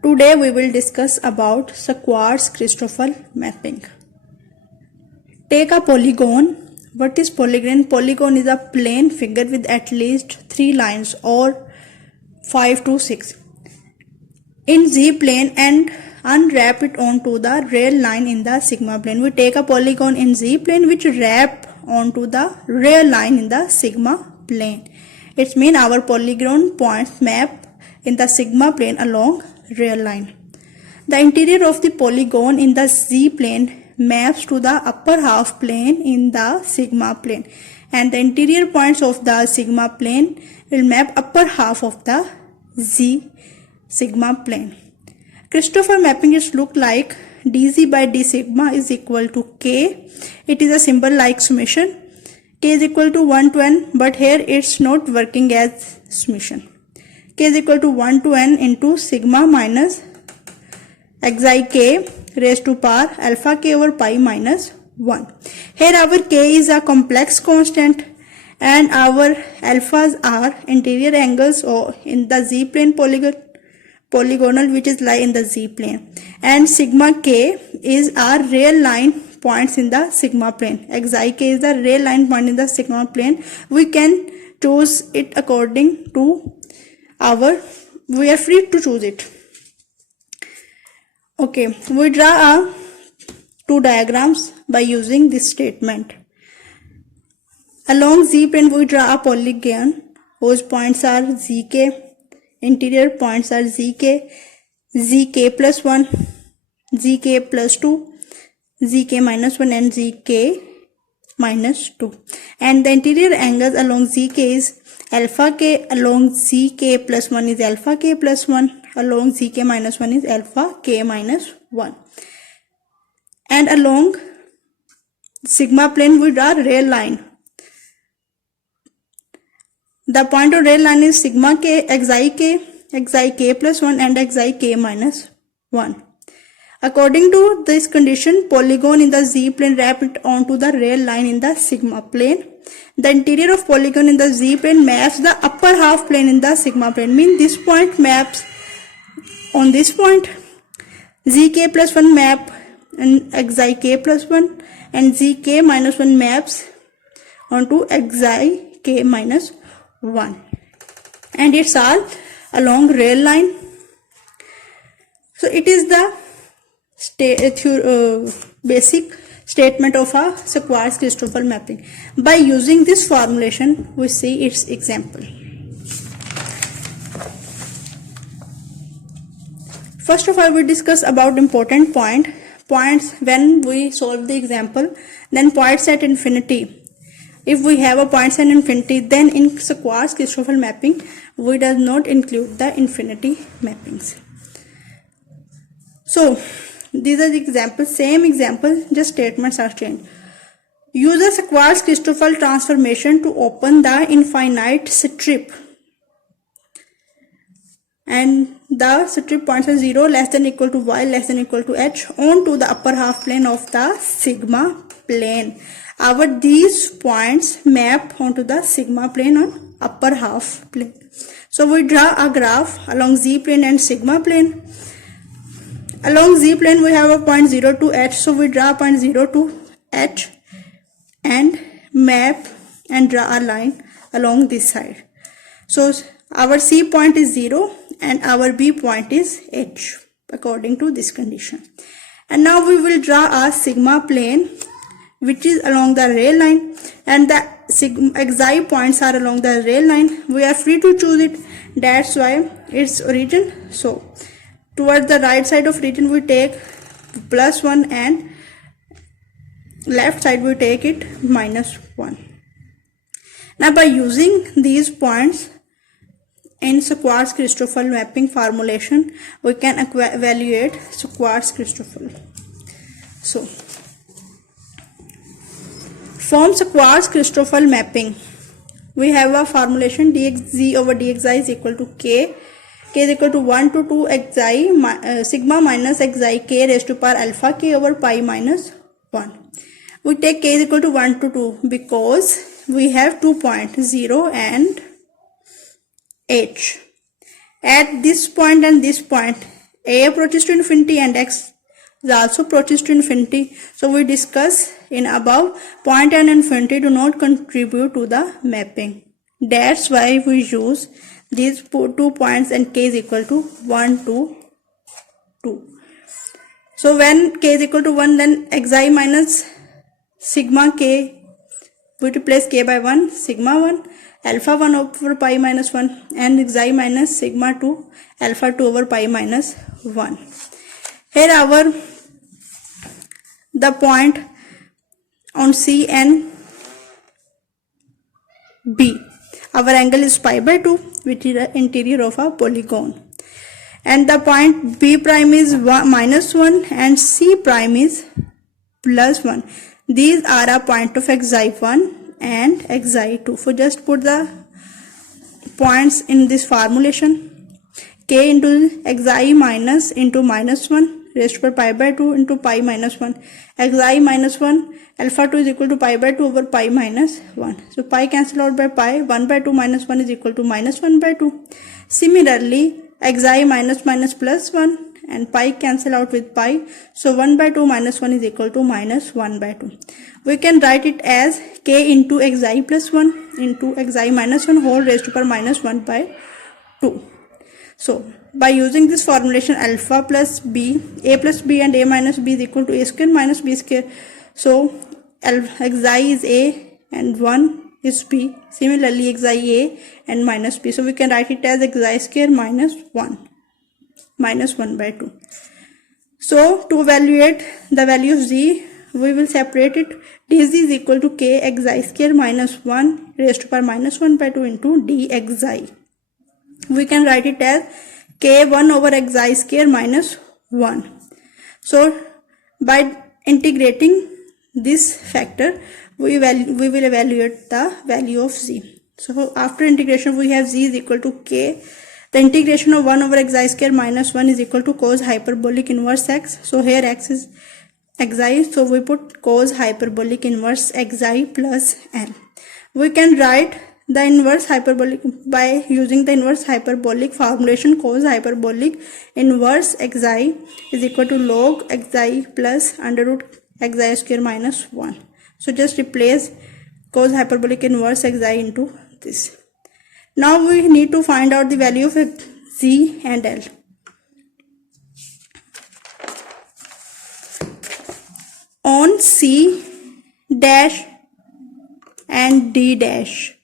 Today we will discuss about Schwarz-Christoffel mapping. Take a polygon. What is polygon? Polygon is a plane figure with at least 3 lines or 5 to 6 in Z-plane and unwrap it onto the real line in the sigma plane. We take a polygon in Z-plane which wrap onto the real line in the sigma plane. It means our polygon points map in the sigma plane along real line. The interior of the polygon in the Z-plane maps to the upper half plane in the sigma plane, and the interior points of the sigma plane will map upper half of the Z sigma plane. Christoffel mapping is look like dz by d sigma is equal to k. It is a symbol like summation. K is equal to 1 to n, but here it's not working as summation. K is equal to 1 to n into sigma minus xi k raised to power alpha k over pi minus 1. Here our k is a complex constant and our alphas are interior angles or in the z plane polygonal which is lie in the z plane, and sigma k is our real line points in the sigma plane. Xi k is the real line point in the sigma plane. We can choose it according to we are free to choose it. Okay, we draw two diagrams by using this statement. Along Z plane we draw a polygon whose points are zk, interior points are zk, zk plus 1, zk plus 2, zk minus 1 and zk minus 2. And the interior angles along zk is alpha k, along zk plus 1 is alpha k plus 1, along zk minus 1 is alpha k minus 1. And along sigma plane we draw real line. The point of real line is sigma k, xi k plus 1 and xi k minus 1. According to this condition, polygon in the Z plane wrap it onto the real line in the sigma plane. The interior of polygon in the Z plane maps the upper half plane in the sigma plane. Means this point maps on this point. Zk plus 1 map and xik plus 1 and zk minus 1 maps onto xik minus 1. And it's all along real line. So it is the basic statement of a Schwarz-Christoffel mapping. By using this formulation, we see its example. First of all, we discuss about important points when we solve the example. Then points at infinity. If we have a points at infinity, then in Schwarz-Christoffel mapping, we does not include the infinity mappings. So these are the examples, same example, just statements are changed. Use a Schwarz-Christoffel transformation to open the infinite strip. And the strip points are 0 less than equal to y less than equal to h onto the upper half plane of the sigma plane. These points map onto the sigma plane on upper half plane. So we draw a graph along z plane and sigma plane. Along z plane we have a point 0 to h, so we draw point 0 to h and map and draw a line along this side. So our c point is 0 and our b point is h according to this condition. And now we will draw a sigma plane which is along the real line, and the xi points are along the real line. We are free to choose it, that's why its origin. So towards the right side of region we take plus 1 and left side we take it minus 1. Now by using these points in Schwarz-Christoffel mapping formulation, we can evaluate Schwarz-Christoffel. So from Schwarz-Christoffel mapping, we have a formulation dxz over dxi is equal to k. K is equal to 1 to 2 xi sigma minus xi k raised to power alpha k over pi minus 1. We take k is equal to 1 to 2 because we have 2 points 0 and h. At this point and this point a approaches to infinity and x is also approaches to infinity. So we discuss in above, point and infinity do not contribute to the mapping. That's why we use these 2 points and k is equal to 1 to 2. So when k is equal to 1, then xi minus sigma k, we replace k by 1, sigma 1, alpha 1 over pi minus 1, and xi minus sigma 2, alpha 2 over pi minus 1. Here the point on C and B. Our angle is pi by 2, which is the interior of a polygon. And the point B prime is minus 1 and C prime is plus 1. These are a point of xi1 and xi2. So just put the points in this formulation. K into xi minus into minus 1 raised to power pi by 2 into pi minus 1. Xi minus 1, alpha 2 is equal to pi by 2 over pi minus 1. So pi cancel out by pi, 1 by 2 minus 1 is equal to minus 1 by 2. Similarly, xi minus minus plus 1 and pi cancel out with pi. So 1 by 2 minus 1 is equal to minus 1 by 2. We can write it as k into xi plus 1 into xi minus 1 whole raised to power minus 1 by 2. So by using this formulation, alpha plus b, a plus b and a minus b is equal to a square minus b square. So xi is a and 1 is b. Similarly, xi a and minus b. So we can write it as xi square minus 1 by 2. So to evaluate the value of z, we will separate it. dz is equal to k xi square minus 1 raised to power minus 1 by 2 into dxi. We can write it as k 1 over xi square minus 1. So by integrating this factor, we will evaluate the value of z. So after integration, we have z is equal to k. The integration of 1 over xi square minus 1 is equal to cos hyperbolic inverse x. So here x is xi, so we put cos hyperbolic inverse xi plus l. We can write the inverse hyperbolic by using the inverse hyperbolic formulation. Cos hyperbolic inverse xi is equal to log xi plus under root xi square minus 1. So just replace cos hyperbolic inverse xi into this. Now we need to find out the value of z and l. On C dash and D dash,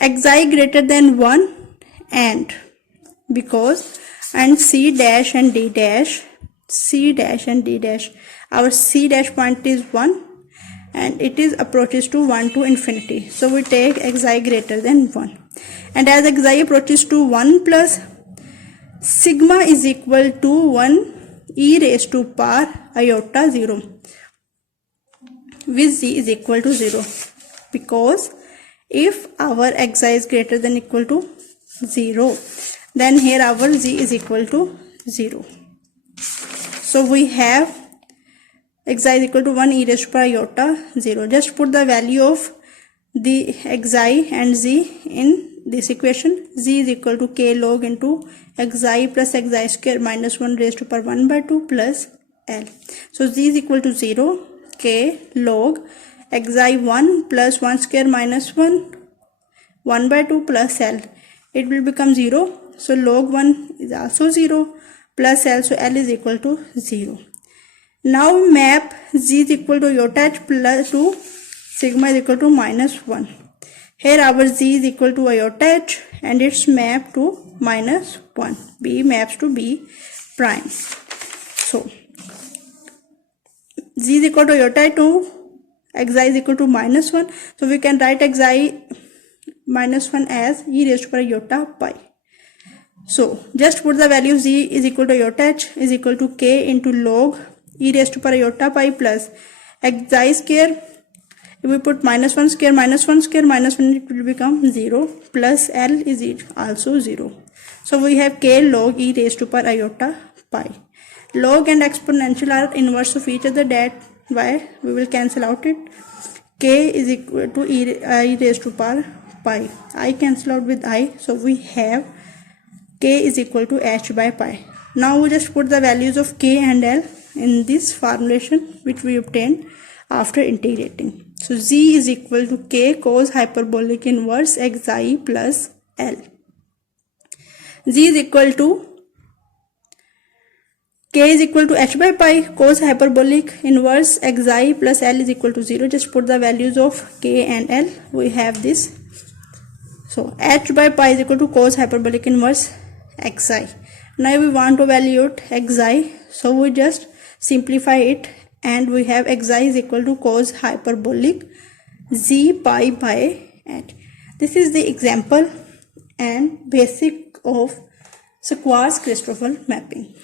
xi greater than 1 and because and C dash and D dash, our C dash point is 1 and it is approaches to 1 to infinity. So we take xi greater than 1, and as xi approaches to 1 plus sigma is equal to 1 e raised to power iota 0 with z is equal to 0, because if our xi is greater than equal to 0, then here our z is equal to 0. So we have xi is equal to 1 e raised to power iota 0. Just put the value of the xi and z in this equation. Z is equal to k log into xi plus xi square minus 1 raised to power 1 by 2 plus l. So z is equal to 0, k log xi 1 plus 1 square minus 1 by 2 plus l. It will become 0. So log 1 is also 0 plus l. So l is equal to 0. Now map z is equal to iota h plus 2 sigma is equal to minus 1. Here our z is equal to iota h and its map to minus 1. B maps to B prime. So z is equal to iota h to xi is equal to minus 1. So we can write xi minus 1 as e raised to power iota pi. So just put the value z is equal to iota h is equal to k into log e raised to power iota pi plus xi square. If we put minus 1 square minus 1 square minus 1, it will become 0 plus l is also 0. So we have k log e raised to power iota pi. Log and exponential are inverse of each other, that why we will cancel out it. K is equal to I raised to power pi. I cancel out with I, so we have k is equal to h by pi. Now we just put the values of k and l in this formulation which we obtained after integrating. So z is equal to k cos hyperbolic inverse xi plus l. Z is equal to k is equal to h by pi cos hyperbolic inverse xi plus l is equal to 0. Just put the values of k and l. We have this. So h by pi is equal to cos hyperbolic inverse xi. Now we want to evaluate xi. So we just simplify it and we have xi is equal to cos hyperbolic z pi by h. This is the example and basic of Schwarz-Christoffel mapping.